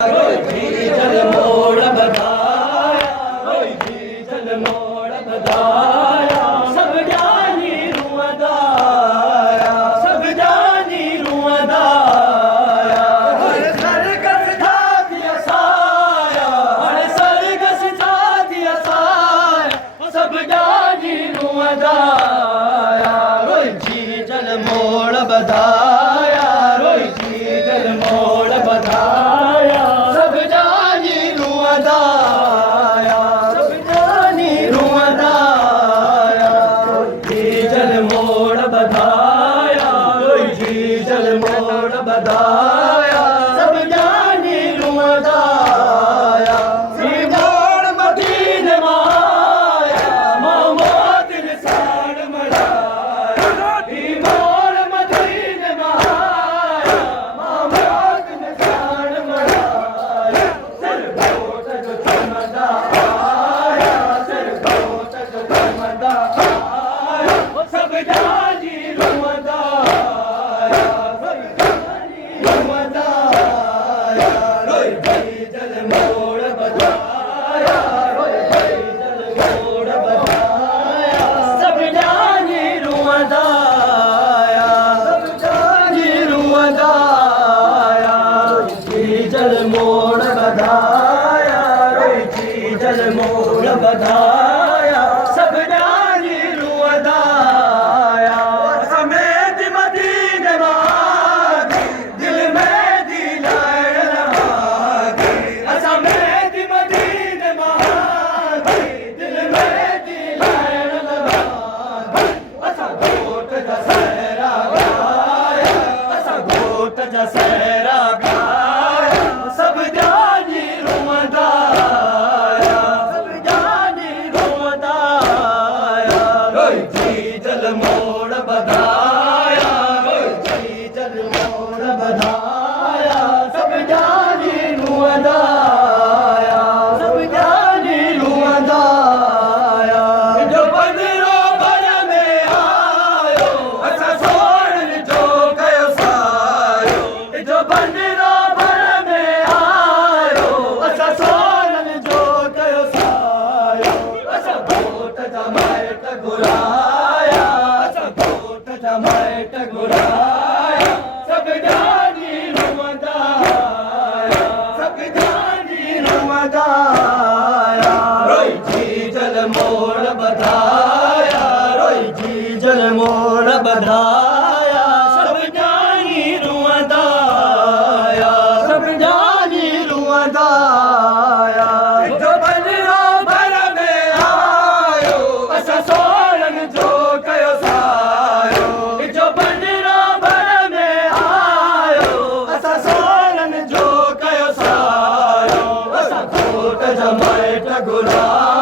जल मोड़ बधाया, जल मोड़ बधाया, सब जानी रुअदाया, सब जानी रुअदाया। हर सरगस था दिया साया, हर सरगस था दिया साया, सब जानी रुअदाया। रोई जी जल मोड़ बधाया, रोई जी जल मोड़ बधाया, सब जानी रुअदाया, सब जानी रुअदाया। जी जल मोड़ बधाया, जी जल मोड़ बधाया, सब जानी रुअदाया। सी मोड़ मदीन माया, मोहम्मद निशान मढ़ाया। सी मोड़ मदीन माया, मोहम्मद निशान मढ़ाया। सिर कोट जो चमदा आया, सिर कोट जो चमदा आया, सब जानी रुअदाया, सब जानी रुअदाया। रोई भाई जल मोड़ बधाया, रोई भाई जल मोड़ बधाया, सब जानी रुअदाया, सब जानी रुअदाया। जी जल मोड़ बधाया, रोई जी जल मोड़ बधाया, सब जानी रुअदाया। समेत मदीने मांगी, दिल में दिलाए लमागी। समेत मदीने मांगी, दिल में दिलाए लमागी। असा घोट जा सहरा गाया, असा घोट जा सहरा गाया, सब जानी रुअदाया, सब जानी रुअदाया। रोई जी जल मोड़ बधाया, रोई जी जल मोड़ बधाया, सब जानी रुअदाया, सब जानी रुअदाया। जो बंदरो भर में आयो, असा सोण जो कयो सायो। जो बंदरो भर में आयो, असा सोण जो कयो सायो। असा घोट जा माइट घुराया, असा घोट जा माइट घुराया, सब जानी रुअदाया, सब जानी रुअदाया। रोई जी जल मोड़ बधाया, रोई जी जल मोड़ बधाया, सब जानी रुअदाया, सब जानी रुअदाया। जो बंदरो भर में आयो, असा सोण जो कयो सायो। जो बंदरो भर में आयो, असा सोण जो कयो सायो। असा घोट जा माइट घुराया,